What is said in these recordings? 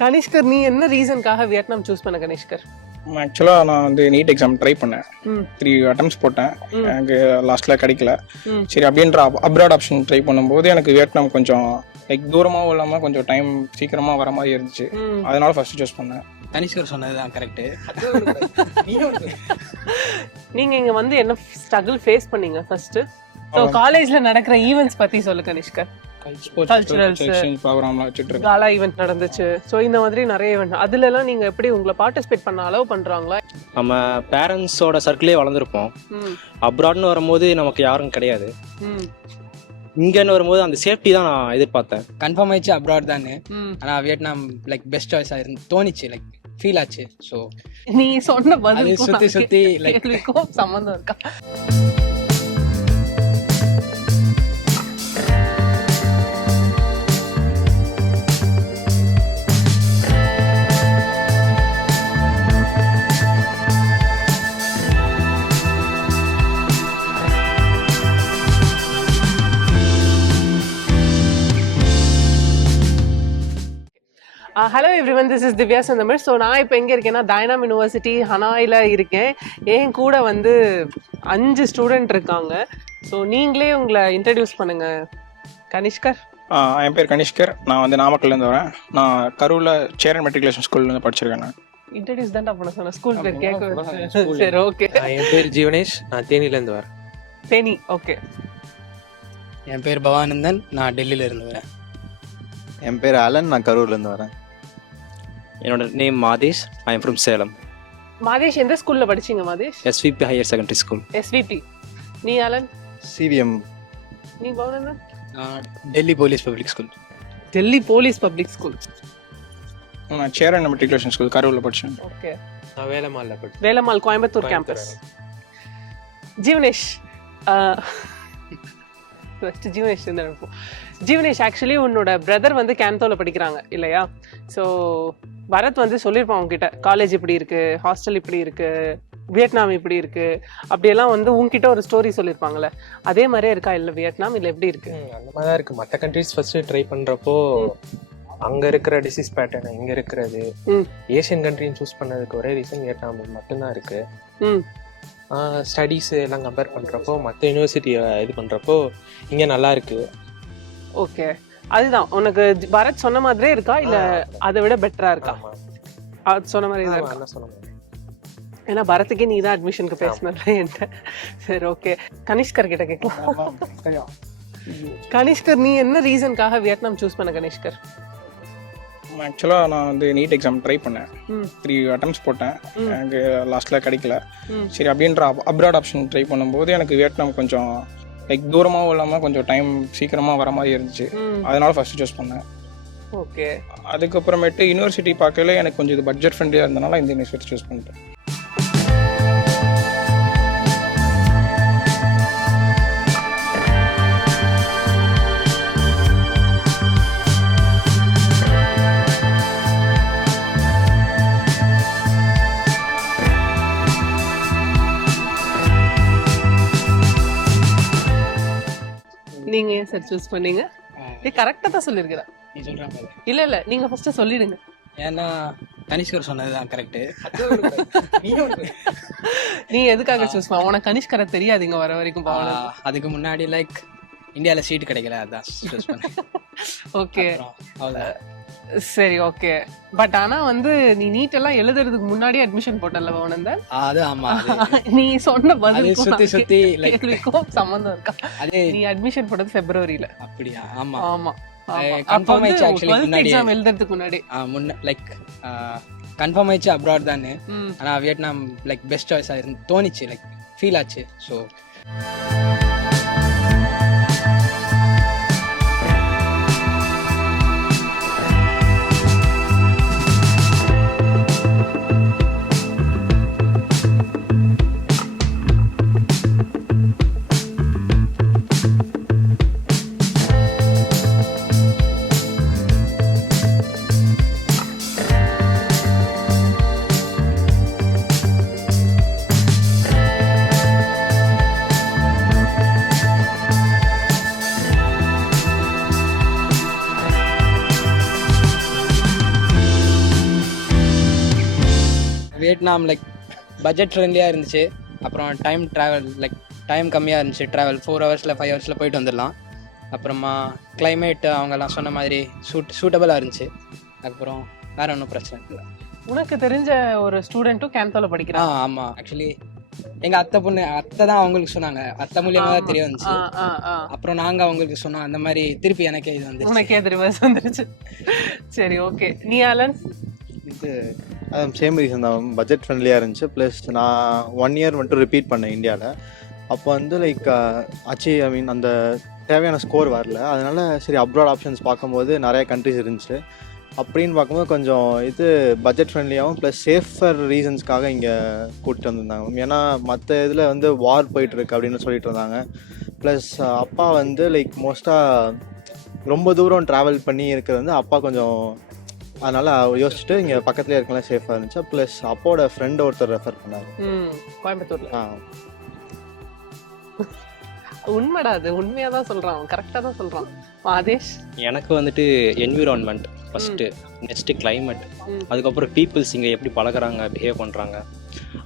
கனிஷ்கர், நீ என்ன ரீசனுக்காக வியட்நாம் சூஸ் பண்ண கனிஷ்கர்? ஆக்சுவலாக நான் வந்து நீட் எக்ஸாம் ட்ரை பண்ணேன். 3 attempts போட்டேன். எனக்கு லாஸ்ட்டில் கிடைக்கல. சரி அப்படின்ற அப்ராட் ஆப்ஷன் ட்ரை பண்ணும்போது எனக்கு வியட்நாம் கொஞ்சம் லைக் தூரமாகவும் இல்லாமல் கொஞ்சம் டைம் சீக்கிரமாக வர மாதிரி இருந்துச்சு. அதனால ஃபர்ஸ்ட் சூஸ் பண்ணேன். கனிஷ்கர் சொன்னது தான் கரெக்டு. நீங்க இங்க வந்து என்ன ஸ்ட்ரகிள் ஃபேஸ் பண்ணீங்க ஃபர்ஸ்ட்? ஸோ காலேஜ்ல நடக்கிற ஈவெண்ட்ஸ் பத்தி சொல்லு கனிஷ்கர். ப்ரோக்ராம்லாம் வச்சுட்டு இருக்கேன். காலா ஈவெண்ட் நடந்துச்சு. ஸோ இந்த மாதிரி நிறைய ஈவெண்ட், அதுல எல்லாம் நீங்க எப்படி உங்களை பார்ட்டிசிபேட் பண்ண அலோவ் பண்றாங்களா? நம்ம பேரண்ட்ஸோட சர்க்கிளே வளர்ந்துருப்போம். அப்ராட்னு வரும்போது நமக்கு யாரும் கிடையாது. இங்கன்னு வரும்போது அந்த சேஃப்டி தான் நான் எதிர்பார்த்தேன். கன்ஃபார்ம் ஆயிடுச்சு அப்ராட் தானே. ஆனால் வியட்நாம் லைக் பெஸ்ட் சாய்ஸாக இருந்து தோணிச்சு, லைக் ஃபீல் ஆச்சு. ஸோ நீ சொன்ன பதில் சுற்றி லைக் சம்மந்தம் இருக்கா? Hello everyone, this is Divya Santhamizh. So நான் இப்போ எங்கே இருக்கேன்னா டைனாம் யூனிவர்சிட்டி ஹனாயில் இருக்கேன். என் கூட வந்து 5 ஸ்டூடெண்ட் இருக்காங்க. ஸோ நீங்களே உங்களை இன்ட்ரடியூஸ் பண்ணுங்க கனிஷ்கர். என் பேர் கனிஷ்கர். நான் வந்து நாமக்கல்லேருந்து வரேன். நான் கரூரில் சேரன் மெட்ரிகுலேஷன் ஸ்கூல்லேருந்து படிச்சிருக்கேன். நான் இன்ட்ரடியூஸ் தான் பண்ண சொன்னேன், ஸ்கூல் பேர் கேட்க. சரி, ஓகே. என் பேர் ஜீவனேஷ், நான் தேனியிலேருந்து வரேன். தேனி, ஓகே. என் பேர் பவானந்தன், நான் டெல்லியிலேருந்து வரேன். என் பேர் அலன், நான் கரூர்லேருந்து வரேன். என்னோட name Madesh, I am from Salem. Madesh எந்த ஸ்கூல்ல படிச்சீங்க Madesh? SVP higher secondary school. SVP. நீ அலன்? சிவிஎம். நீ Pavanandhan? Delhi police public school. Delhi police public school. நான் சேரன் மெட்ரிகுலேஷன் ஸ்கூல் கரூரில் படித்தேன். ஓகே. நான் வேலம்மாளில் படித்தேன். வேலம்மாள் கோயம்புத்தூர் கேம்பஸ். ஜீவனேஷ், ஃபர்ஸ்ட் ஜீவனேஷ் இருந்தா இருப்போம். ஜீவனேஷ், ஆக்சுவலி உன்னோட பிரதர் வந்து கேந்தோவில் படிக்கிறாங்க இல்லையா? ஸோ பரத் வந்து சொல்லியிருப்பான் உங்ககிட்ட காலேஜ் இப்படி இருக்கு, ஹாஸ்டல் இப்படி இருக்கு, வியட்நாம் இப்படி இருக்கு, அப்படியெல்லாம் வந்து உங்ககிட்ட ஒரு ஸ்டோரி சொல்லியிருப்பாங்கல்ல, அதே மாதிரியே இருக்கா இல்லை வியட்நாம், இல்லை எப்படி இருக்கு? அந்த மாதிரி தான் இருக்குது. மற்ற கண்ட்ரிஸ் ஃபர்ஸ்ட் ட்ரை பண்ணுறப்போ அங்கே இருக்கிற டிசீஸ் பேட்டர்ன் இங்கே இருக்கிறது, ஏஷியன் கண்ட்ரின்னு சூஸ் பண்ணதுக்கு ஒரே ரீசன் வியட்நாம் மட்டும்தான் இருக்கு. ஸ்டடீஸ் எல்லாம் கம்பேர் பண்ணுறப்போ மற்ற யூனிவர்சிட்டியை இது பண்ணுறப்போ இங்கே நல்லா இருக்கு. ஓகே, அதுதான் உனக்கு பரத் சொன்ன மாதிரியே இருக்கா இல்லை அதை விட பெட்டரா இருக்கா? அது சொன்ன மாதிரி தான் இருக்கா? சொன்ன மாதிரி. ஏன்னா பரத்துக்கே நீ தான் அட்மிஷனுக்கு பேசினல என்கிட்ட. சரி, ஓகே. கனிஷ்கர் கிட்ட கேட்கலாம். கனிஷ்கர், நீ என்ன ரீசனுக்காக வியட்நாம் சூஸ் பண்ண கனிஷ்கர்? ஆக்சுவலாக நான் வந்து நீட் எக்ஸாம் ட்ரை பண்ணேன். 3 attempts போட்டேன். எனக்கு லாஸ்ட்டில் கிடைக்கல. சரி அப்படின்ற அப்ராட் ஆப்ஷன் ட்ரை பண்ணும்போது எனக்கு வியட்நாம் கொஞ்சம் லைக் தூரமாகவும் இல்லாமல் கொஞ்சம் டைம் சீக்கிரமாக வர மாதிரி இருந்துச்சு. அதனால ஃபர்ஸ்ட் சூஸ் பண்ணேன். ஓகே. அதுக்கப்புறமேட்டு யூனிவர்சிட்டி பார்க்கல எனக்கு கொஞ்சம் இது பட்ஜெட் ஃப்ரெண்ட்லியாக இருந்தனால இந்த யூனிவர்சிட்டி சூஸ் பண்ணிட்டேன். நீங்க ஏன் சார் சூஸ் பண்ணீங்க? கரெக்டா தான் சொல்லிருக்கிறேன். நீ சொல்கிற மாதிரி. இல்ல நீங்க ஃபர்ஸ்ட் சொல்லிடுங்க. ஏன்னா கனிஷ்கர் சொன்னது தான் கரெக்டு. நீ எதுக்காக சூஸ் பண்ண? உனக்கு கனிஷ்கரை தெரியாது இங்க வர வரைக்கும்? அதுக்கு முன்னாடி லைக் இந்தியாவில் சீட் கிடைக்கல, அதான் சூஸ் பண்ணேன். ஓகே, அவ்வளோதான். சரி, ஓகே. பட் ஆனா வந்து நீ நீட் எல்லாம் எழுதுறதுக்கு முன்னாடி அட்மிஷன் போட்டல பவனந்தன்? அது ஆமா, நீ சொன்ன பதில் சுத்தி லைக் சம்பந்தம் இருக்கா? அதே நீ அட்மிஷன் போட்டது பிப்ரவரியில. அப்படியா? ஆமா ஆமா. கன்ஃபார்ம் ஆயிடுச்சு ஆக்சுவலி முன்னாடி எக்ஸாம் எழுதுறதுக்கு முன்னாடி. லைக் கன்ஃபார்ம் ஆயிடுச்சு அப்ராட் தானே. ஆனால் வியட்நாம் லைக் பெஸ்ட் சாய்ஸாக இருந்து தோணிச்சு, லைக் ஃபீல் ஆச்சு. ஸோ வியட்நாம் லைக் பட்ஜெட் ஃப்ரெண்ட்லியாக இருந்துச்சு. அப்புறம் டைம் கம்மியாக இருந்துச்சு. ட்ராவல் 4 ஹவர்ஸில் 5 ஹவர்ஸில் போயிட்டு வந்துடலாம். அப்புறமா கிளைமேட் அவங்கெல்லாம் சொன்ன மாதிரி சூட்டபுளாக இருந்துச்சு. அதுக்கப்புறம் வேற ஒன்றும் பிரச்சனை இல்லை. உனக்கு தெரிஞ்ச ஒரு ஸ்டூடெண்ட்டும் கேந்தோல படிக்கிறான். ஆமாம், ஆக்சுவலி எங்கள் அத்தை தான் அவங்களுக்கு சொன்னாங்க. அத்தை மூலியமாக தான் தெரிய வந்துச்சு. அப்புறம் நாங்கள் அவங்களுக்கு சொன்னோம். அந்த மாதிரி திருப்பி எனக்கே இது வந்து உனக்கே ரிவர்ஸ் வந்துருச்சு. சரி, ஓகே. நீ அலன்? இது சேம் ரீசன் தான், பட்ஜெட் ஃப்ரெண்ட்லியாக இருந்துச்சு. ப்ளஸ் நான் 1 இயர் மட்டும் ரிப்பீட் பண்ணேன் இந்தியாவில். அப்போ வந்து லைக் அந்த தேவையான ஸ்கோர் வரல. அதனால சரி அப்ராட் ஆப்ஷன்ஸ் பார்க்கும்போது நிறைய கண்ட்ரிஸ் இருந்துச்சு. அப்படின்னு பார்க்கும்போது கொஞ்சம் இது பட்ஜெட் ஃப்ரெண்ட்லியாகவும் ப்ளஸ் சேஃபர் ரீசன்ஸ்க்காக இங்கே கூப்பிட்டு வந்திருந்தாங்க. ஏன்னா மற்ற இதில் வந்து வார் போயிட்டுருக்கு அப்படின்னு சொல்லிட்டு இருந்தாங்க. ப்ளஸ் அப்பா வந்து லைக் மோஸ்ட்டாக ரொம்ப தூரம் ட்ராவல் பண்ணி இருக்கிறது வந்து அப்பா கொஞ்சம் அதனால் யோசிச்சுட்டு இங்கே பக்கத்துலேயே இருக்கலாம் சேஃபாக இருந்துச்சு. ப்ளஸ் அப்போட ஃப்ரெண்ட் ஒருத்தர் ரெஃபர் பண்ணார் கோயம்புத்தூர்ல. உண்மைடா, அது உண்மையாக தான் சொல்கிறான், கரெக்டாக தான் சொல்கிறான். ஆதேஷ்? எனக்கு வந்துட்டு என்விரான்மெண்ட் ஃபஸ்ட்டு, நெக்ஸ்ட்டு கிளைமேட், அதுக்கப்புறம் பீப்புள்ஸ் இங்கே எப்படி பழகுறாங்க, பிஹேவ் பண்ணுறாங்க,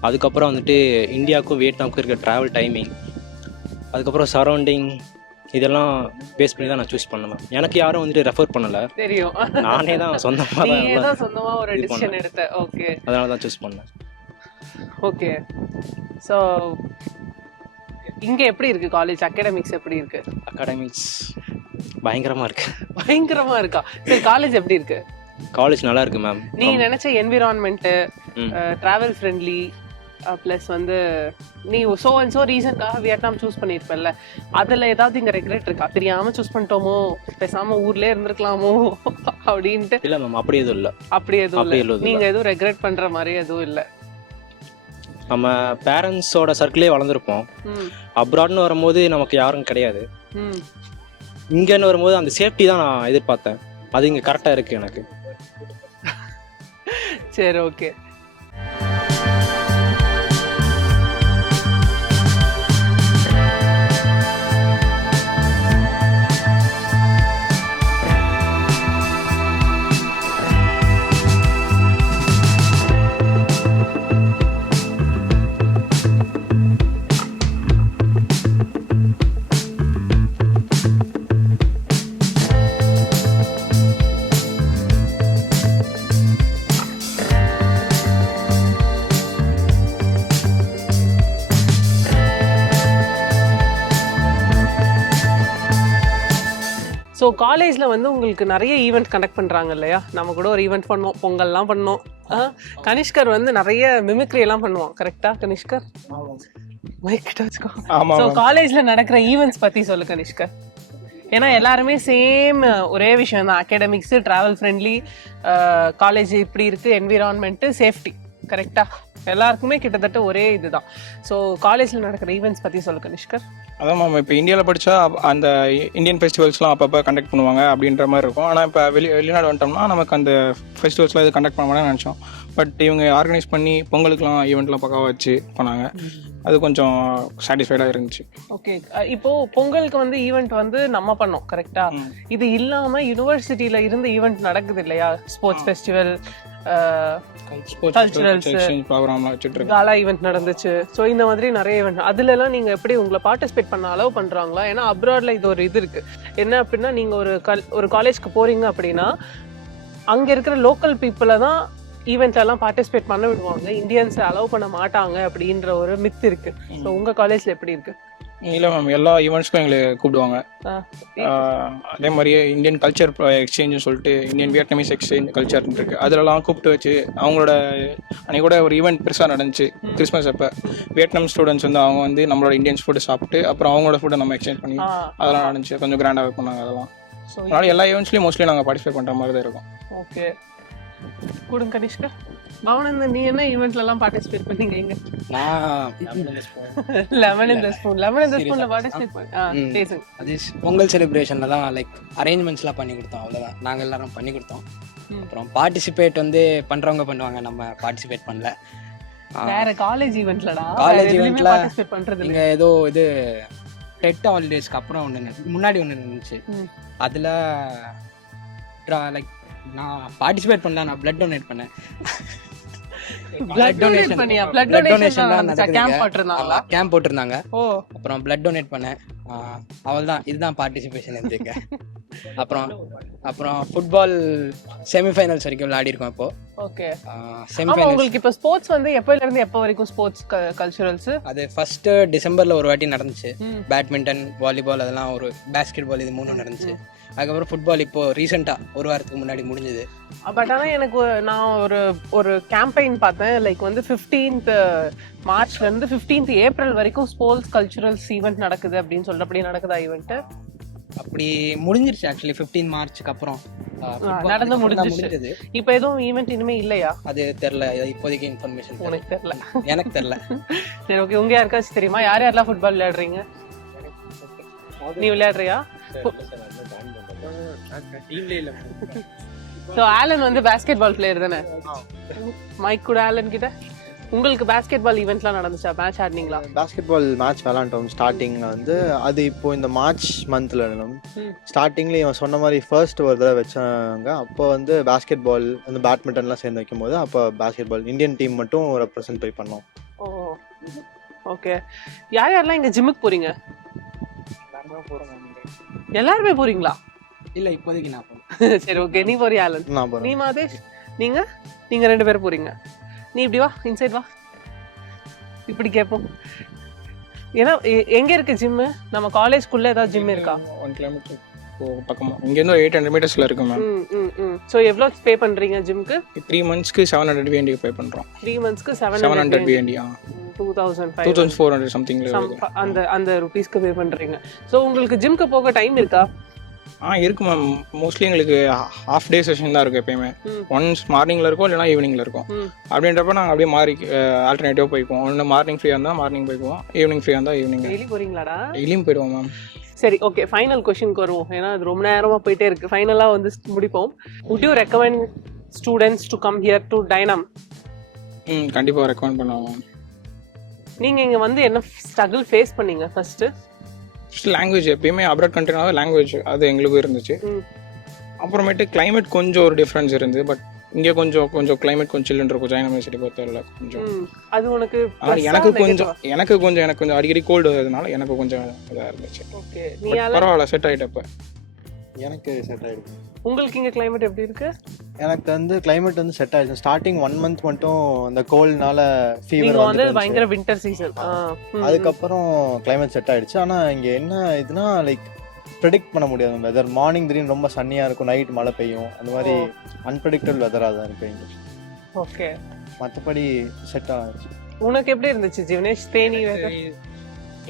அதுக்கப்புறம் வந்துட்டு இந்தியாவுக்கும் வியட்நாமுக்கும் இருக்க ட்ராவல் டைமிங், அதுக்கப்புறம் சரௌண்டிங், இதெல்லாம் பேஸ் பண்ணி தான் நான் சூஸ் பண்ணுவேன். எனக்கு யாரும் வந்துட்டு ரெஃபர் பண்ணலை, தெரியும். நானே தான் சொந்தமாக ஒரு டிசிஷன் எடுத்தேன். ஓகே, அதனால தான் சூஸ் பண்ணேன். ஓகே. ஸோ இங்கே எப்படி இருக்கு காலேஜ்? அகாடமிக்ஸ் எப்படி இருக்கு? அகாடமிக்ஸ் பயங்கரமாக இருக்கு. பயங்கரமாக இருக்கா? சரி, காலேஜ் எப்படி இருக்கு? காலேஜ் நல்லா இருக்கு மேம். நீ நினைச்ச என்விரான்மெண்ட்டு, ட்ராவல் ஃப்ரெண்ட்லி, ப்ளஸ் வந்து நீ ஸோ அண்ட் ஸோ ரீசன்காக வியட்நாம் சூஸ் பண்ணியிருப்பல்ல, அதில் ஏதாவது இங்கே ரெக்ரெட் இருக்கா? தெரியாமல் சூஸ் பண்ணிட்டோமோ, பேசாமல் ஊர்லேயே இருந்திருக்கலாமோ அப்படின்ட்டு? இல்லை மேம், அப்படி எதுவும் இல்லை. அப்படி எதுவும் இல்லை. நீங்கள் எதுவும் ரெக்ரெட் பண்ணுற மாதிரி எதுவும் இல்லை? நம்ம பேரண்ட்ஸோட சர்க்கிளே வளர்ந்துருப்போம். அப்ராட்னு வரும்போது நமக்கு யாரும் கிடையாது. இங்கன்னு வரும்போது அந்த சேஃப்டி தான் நான் எதிர்பார்த்தேன். அது இங்கே கரெக்டாக இருக்குது எனக்கு. சரி, ஓகே. ஸோ காலேஜில் வந்து உங்களுக்கு நிறைய ஈவெண்ட் கண்டக்ட் பண்ணுறாங்க இல்லையா? நம்ம கூட ஒரு ஈவெண்ட் பண்ணோம், பொங்கல்லாம் பண்ணோம். கனிஷ்கர் வந்து நிறைய மிமிக்ரி எல்லாம் பண்ணுவோம், கரெக்டா கனிஷ்கர்? மைக்கிட்ட வச்சுக்கோ. ஸோ காலேஜில் நடக்கிற ஈவெண்ட்ஸ் பற்றி சொல்லு கனிஷ்கர். ஏன்னா எல்லாருமே சேம் ஒரே விஷயம் தான், அகாடமிக்ஸ், ட்ராவல் ஃப்ரெண்ட்லி, காலேஜ் இப்படி இருக்குது, என்விரான்மெண்ட்டு, சேஃப்டி, கரெக்டா? எல்லாருக்குமே கிட்டத்தட்ட ஒரே இதுதான். ஸோ காலேஜில் நடக்கிற ஈவெண்ட்ஸ் பற்றி சொல்லு கனிஷ்கர். அதான் மேம், இப்போ இந்தியாவில் படித்தா அந்த இந்தியன் ஃபெஸ்டிவல்ஸ்லாம் அப்பப்போ கண்டக்ட் பண்ணுவாங்க அப்படின்ற மாதிரி இருக்கும். ஆனால் இப்போ வெளிநாடு வந்துட்டோம்னா நமக்கு அந்த ஃபெஸ்டிவல்ஸ்லாம் இது கண்டக்ட் பண்ண மாட்டேன்னு நினச்சோம். பட் இவங்க ஆர்கனைஸ் பண்ணி பொங்கலுக்குலாம் ஈவெண்ட்லாம் பக்காவாக வச்சு பண்ணாங்க. அது கொஞ்சம் சாட்டிஸ்ஃபைடாக இருந்துச்சு. ஓகே, இப்போ பொங்கலுக்கு வந்து ஈவெண்ட் வந்து நம்ம பண்ணோம், கரெக்டா? இது இல்லாமல் யூனிவர்சிட்டியில் இருந்து ஈவெண்ட் நடக்குது இல்லையா? ஸ்போர்ட்ஸ் ஃபெஸ்டிவல், காலா ஈவெண்ட் நடந்துச்சு. ஸோ இந்த மாதிரி நிறைய ஈவெண்ட், அதுல எல்லாம் நீங்க எப்படி உங்களை பார்ட்டிசிபேட் பண்ண அலோவ் பண்றாங்களா? ஏன்னா அப்ராட்ல இது ஒரு இது இருக்கு. என்ன அப்படின்னா, நீங்க ஒரு காலேஜ்க்கு போறீங்க அப்படின்னா அங்க இருக்கிற லோக்கல் பீப்புளை தான் ஈவெண்ட்ல எல்லாம் பார்ட்டிசிபேட் பண்ண விடுவாங்க, இந்தியன்ஸை அலோவ் பண்ண மாட்டாங்க அப்படின்ற ஒரு மித் இருக்கு. ஸோ உங்க காலேஜ்ல எப்படி இருக்கு? இல்லை மேம், எல்லா ஈவெண்ட்ஸ்க்கும் எங்களை கூப்பிடுவாங்க. அதே மாதிரியே இந்தியன் கல்ச்சர் எக்ஸ்சேஞ்சுன்னு சொல்லிட்டு இந்தியன் வியட்நாமீஸ் எக்ஸ்சேஞ்ச் கல்ச்சர்னு இருக்குது. அதிலலாம் கூப்பிட்டு வச்சு அவங்களோட அன்றைக்கி கூட ஒரு ஈவெண்ட் பெருசாக நடந்துச்சு கிறிஸ்மஸ் அப்போ. வியட்நாம் ஸ்டூடெண்ட்ஸ் வந்து அவங்க வந்து நம்மளோட இந்தியன் ஃபுட்டு சாப்பிட்டு அப்புறம் அவங்களோட ஃபுட்டை நம்ம எக்ஸ்சேஞ்ச் பண்ணி அதெல்லாம் நடந்துச்சு. கொஞ்சம் கிராண்டாகவே பண்ணாங்க அதெல்லாம். அதனால எல்லா ஈவெண்ட்ஸ்லையும் மோஸ்ட்லி நாங்கள் பார்ட்டிசிபேட் பண்ணுற மாதிரி தான் இருக்கும். ஓகே, கொடுங்க கனிஷ்கா. பவனந்த், நீ என்ன ஈவெண்ட்ல எல்லாம் பார்ட்டிசிபேட் பண்ணீங்க? இங்க நான் லெமன் இன் தி ஸ்பூன்ல பார்ட்டிசிபேட் பேசுங்க. அது பொங்கல் செலிப்ரேஷன்ல தான் லைக் அரேஞ்ச்மெண்ட்ஸ்லாம் பண்ணி கொடுத்தோம், அவ்வளோதான். நாங்கள் எல்லாரும் பண்ணி கொடுத்தோம். அப்புறம் பார்ட்டிசிபேட் வந்து பண்ணுறவங்க பண்ணுவாங்க, நம்ம பார்ட்டிசிபேட் பண்ணல. வேற காலேஜ் ஈவெண்ட்லடா, காலேஜ் ஈவெண்ட்ல பார்ட்டிசிபேட் பண்றது இங்கே ஏதோ இது டெட் ஹாலிடேஸ்க்கு அப்புறம் ஒன்று முன்னாடி ஒன்று இருந்துச்சு. அதில் லைக் நான் பார்ட்டிசிபேட் பண்ணல, நான் பிளட் டொனேட் பண்ணேன். பிளட் டொனேட் பண்ணியா? பிளட் டொனேஷன் நடந்துச்சா? கேம்ப் போட்டுருந்தாங்களா? கேம்ப் போட்டிருந்தாங்க. ஓ, அப்புறம் பிளட் டொனேட் பண்ணேன். அவள்தான், இதுதான் பார்ட்டிசிபேஷன் இருந்துங்க. அப்புறம் ஃபுட்பால் செமிஃபைனல்ஸ் வரைக்கும் விளையாடி இருக்கோம். இப்போ ஓகே. ஆமா, செமிஃபைனல்ஸ் உங்களுக்கு இப்ப ஸ்போர்ட்ஸ் வந்து எப்பல இருந்து எப்ப வரைக்கும் ஸ்போர்ட்ஸ் கல்ச்சுரல்ஸ்? அது ஃபர்ஸ்ட் டிசம்பர்ல ஒரு வாட்டி நடந்துச்சு. பேட்மிண்டன், வாலிபால், அதெல்லாம் ஒரு பாஸ்கெட் பால், இது 3 நடந்துச்சு. அதுக்கப்புறம் ஃபுட்பால் இப்போ ரீசெண்டா ஒரு வாரத்துக்கு முன்னாடி முடிஞ்சது. பட் ஆனா எனக்கு நான் ஒரு கேம்பெயின் பார்த்தேன். லைக் வந்து 15th மார்ச்ல இருந்து 15th ஏப்ரல் வரைக்கும் ஸ்போர்ட்ஸ் கல்ச்சுரல்ஸ் ஈவெண்ட் நடக்குது அப்படின்னு சொல்லிட்டு. அப்படி நடக்குதா ஈவெண்ட்? அப்படி முடிஞ்சிருச்சு ஆக்சுவலி 15 மார்ச்சுக்கு அப்புறம் நடந்து முடிஞ்சது. இப்போ எதுவும் ஈவெண்ட் இனிமே இல்லையா? அது தெரியல, இப்போதைக்கு இன்ஃபர்மேஷன் உனக்கு தெரியல? எனக்கு தெரியல. சரி, ஓகே. உங்க யாருக்காச்சும் தெரியுமா யார் யாரெல்லாம் ஃபுட்பால் விளையாடுறீங்க? நீ விளையாடுறியா? சோ ஆலன் வந்து பாஸ்கெட் பால் பிளேயர் தானே? மைக் கூட ஆலன் கிட்ட. உங்களுக்கு பாஸ்கெட் பால் ஈவெண்ட்லாம் நடந்துச்சா? மேட்ச் ஆடினீங்களா? பாஸ்கெட் பால் மேட்ச் விளாண்டோம் ஸ்டார்டிங்கில் வந்து. அது இப்போ இந்த மார்ச் மந்த்தில் ஸ்டார்டிங்கில் இவன் சொன்ன மாதிரி ஃபர்ஸ்ட் ஒரு தடவை வச்சாங்க. அப்போ வந்து பாஸ்கெட் பால் அந்த பேட்மிண்டன்லாம் சேர்ந்து வைக்கும் போது அப்போ பாஸ்கெட் பால் இந்தியன் டீம் மட்டும் ரெப்ரசென்ட் போய் பண்ணோம். ஓ, ஓகே. யார் யாரெல்லாம் இங்க ஜிம்முக்கு போறீங்க? எல்லாருமே போறீங்களா? இல்ல, இப்போதைக்கு நான் சரி, ஓகே. நீ போறியா ஆலன்? நான் போகிறேன். நீ மாதேஷ்? நீங்க 2 பேரும் போறீங்க. நீ இப்படி வா, இன்சைட் வா. இப்படி கேட்போம். ஏன்னா எங்க இருக்கு ஜிம்மு? நம்ம காலேஜ்க்குள்ள ஏதாவது ஜிம் இருக்கா? 1 கிலோமீட்டர் பக்கமா இங்கேருந்து 800 மீட்டர்ஸ்ல இருக்கு மேம். ஸோ எவ்வளோ பே பண்றீங்க ஜிம்க்கு? 3 monthsக்கு 700 VND பே பண்றோம். 3 monthsக்கு 700 VND. 2400 சம்திங்ல அந்த ருபீஸ்க்கு பே பண்றீங்க. ஸோ உங்களுக்கு ஜிம்க்கு போக டைம் இருக்கா? இருக்கு மேம். மோஸ்ட்லி எங்களுக்கு ஹாஃப் டே செஷன் தான் இருக்கும் எப்பயுமே. ஒன்ஸ் மார்னிங்ல இருக்கும், இல்லைனா ஈவினிங்ல இருக்கும். அப்படின்றப்ப நாங்கள் அப்படியே மாறி ஆல்டர்னேட்டிவ் போய்க்குவோம். ஒன்று மார்னிங் ஃப்ரீயாக இருந்தால் மார்னிங் போய்க்குவோம், ஈவினிங் ஃப்ரீயாக இருந்தால் ஈவினிங். டெய்லி போறீங்களாடா? டெய்லியும் போயிடுவோம் மேம். சரி, ஓகே. ஃபைனல் கொஸ்டினுக்கு வருவோம். ஏன்னா அது ரொம்ப நேரமா போயிட்டே இருக்கு. ஃபைனலாக வந்து முடிப்போம். would you recommend students to come here to Dynam? கண்டிப்பாக ரெக்கமெண்ட் பண்ணுவோம். நீங்க இங்க வந்து என்ன ஸ்ட்ரகிள் ஃபேஸ் பண்ணீங்க? First language. எப்பயுமே அப்ராட் கண்ட்ரினாவே லாங்குவேஜ் அது எங்களுக்கும் இருந்துச்சு. அப்புறமேட்டு கிளைமேட் கொஞ்சம் ஒரு டிஃப்ரென்ஸ் இருந்தது. பட் இங்கே கொஞ்சம் கிளைமேட் கொஞ்சம் சில்லுன்னு இருக்கும். ஜாயின் யூனிவர்சிட்டி பொறுத்தவரை கொஞ்சம் அது உனக்கு எனக்கு கொஞ்சம் அடிக்கடி கோல்டு வரதுனால எனக்கு கொஞ்சம் இதாக இருந்துச்சு. ஓகே. நீ பரவாயில்ல, செட் ஆகிட்டப்ப எனக்கு செட் ஆகிடுது. உங்களுக்கு இங்கே கிளைமேட் எப்படி இருக்கு? எனக்கு வந்து கிளைமேட் வந்து செட் ஆயிடுச்சு. ஸ்டார்டிங் 1 month மட்டும் அந்த கோல்ட்னால ஃபீவர் வந்து பயங்கர வின்டர் சீசன். அதுக்கப்புறம் கிளைமேட் செட் ஆயிடுச்சு. ஆனால் இங்கே என்ன இதுனா லைக் ப்ரெடிக்ட் பண்ண முடியாது வெதர். மார்னிங் திடீர்னு ரொம்ப சன்னியாக இருக்கும், நைட் மழை பெய்யும். அந்த மாதிரி அன்பிரடிக்டபிள் வெதராக தான் இருக்கு இங்கே. ஓகே. மற்றபடி செட் ஆகிடுச்சு. உனக்கு எப்படி இருந்துச்சு ஜீவனேஷ்? தேனி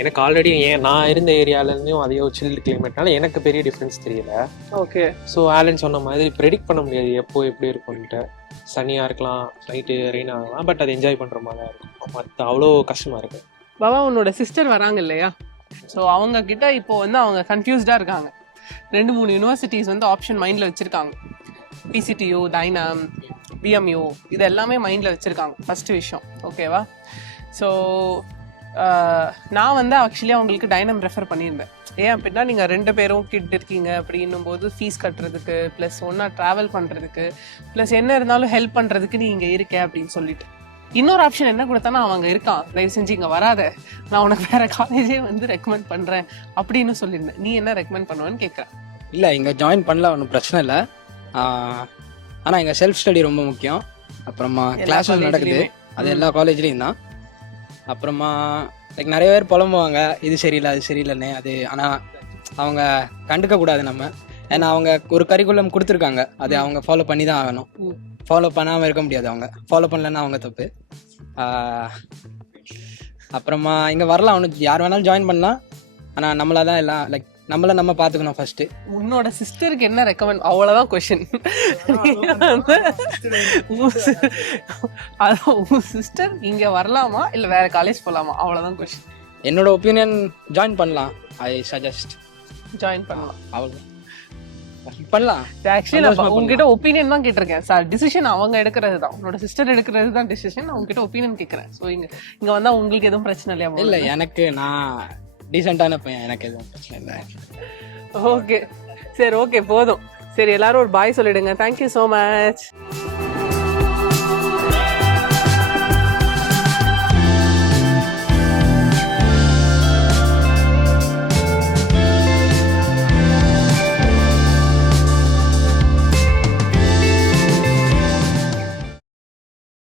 எனக்கு ஆல்ரெடி நான் இருந்த ஏரியாவிலேருந்தும் அதே ஒரு சில் கிளைமேட்னால எனக்கு பெரிய டிஃப்ரென்ஸ் தெரியல. ஓகே. ஸோ ஆலன் சொன்ன மாதிரி ப்ரெடிக்ட் பண்ண முடியாது எப்போ எப்படி இருக்கும்ன்ட்டு. சனியாக இருக்கலாம், நைட்டு ரெயின் ஆகலாம், பட் அதை என்ஜாய் பண்ணுற மாதிரி தான் இருக்கும். மற்ற அவ்வளோ கஷ்டமாக இருக்குது. பாபா, உன்னோட சிஸ்டர் வராங்க இல்லையா? ஸோ அவங்க கிட்ட இப்போ வந்து அவங்க கன்ஃபியூஸ்டாக இருக்காங்க. 2-3 யூனிவர்சிட்டிஸ் வந்து ஆப்ஷன் மைண்டில் வச்சுருக்காங்க. PCTU, டைனம், BMU, இது எல்லாமே மைண்டில் வச்சுருக்காங்க. ஃபஸ்ட்டு விஷயம், ஓகேவா? ஸோ நான் வந்து ஆக்சுவலி அவங்களுக்கு டைனம் ரெஃபர் பண்ணியிருந்தேன். ஏன் அப்படின்னா நீங்கள் 2 பேரும் கிட் இருக்கீங்க அப்படின்னும் போது ஃபீஸ் கட்டுறதுக்கு ப்ளஸ் ஒன்றா ட்ராவல் பண்ணுறதுக்கு ப்ளஸ் என்ன இருந்தாலும் ஹெல்ப் பண்ணுறதுக்கு நீ இங்கே இருக்க அப்படின்னு சொல்லிட்டு. இன்னொரு ஆப்ஷன் என்ன கொடுத்தானா, அவங்க இருக்கான், தயவு செஞ்சு இங்கே வராத, நான் உனக்கு வேற காலேஜே வந்து ரெக்கமெண்ட் பண்ணுறேன் அப்படின்னு சொல்லியிருந்தேன். நீ என்ன ரெக்கமெண்ட் பண்ணுவேன்னு கேட்குறேன். இல்லை, இங்கே ஜாயின் பண்ணல, ஒன்றும் பிரச்சனை இல்லை. ஆனால் இங்கே செல்ஃப் ஸ்டடி ரொம்ப முக்கியம். அப்புறமா கிளாஸஸ் நடக்குது, அது எல்லா காலேஜ்லேயும் தான். அப்புறமா லைக் நிறைய பேர் புலம்புவாங்க, இது சரியில்லை அது சரியில்லைன்னு. அது ஆனால் அவங்க கண்டுக்கக்கூடாது நம்ம. ஏன்னா அவங்க ஒரு கரிக்குலம் கொடுத்துருக்காங்க, அது அவங்க ஃபாலோ பண்ணி தான் ஆகணும். ஃபாலோ பண்ணாமல் இருக்க முடியாது. அவங்க ஃபாலோ பண்ணலன்னா அவங்க தப்பு. அப்புறமா இங்கே வரலாம், ஒன்று யார் வேணாலும் ஜாயின் பண்ணலாம். ஆனால் நம்மளா தான் எல்லாம் லைக் நம்மள நம்ம பார்த்துக்கணும் ஃபர்ஸ்ட். உன்னோட சிஸ்டருக்கு என்ன ரெக்கமெண்ட், அவ்வளோதான் கொஷின். உன் சிஸ்டர் இங்கே வரலாமா இல்லை வேற காலேஜ் போகலாமா, அவ்வளோதான் கொஷின். என்னோட ஒப்பீனியன் ஜாயின் பண்ணலாம். ஐ சஜஸ்ட் ஜாயின் பண்ணலாம். அவ்வளோ பண்ணலாம். ஆக்சுவலி நான் உங்ககிட்ட ஒப்பீனியன் தான் கேட்டிருக்கேன் சார். டிசிஷன் அவங்க எடுக்கிறது தான், உன்னோட சிஸ்டர் எடுக்கிறது தான் டிசிஷன். அவங்க கிட்ட ஒப்பீனியன் கேட்குறேன். ஸோ இங்க வந்தா உங்களுக்கு எதுவும் பிரச்சனை இல்லையா? இல்லை, எனக்கு நான் டீசெண்டான பையன், எனக்கு எதுவும் பிரச்சனை இல்லை. ஓகே, சரி, ஓகே, போதும். சரி, எல்லாரும் ஒரு பாய் சொல்லிடுங்க. Thank you so much.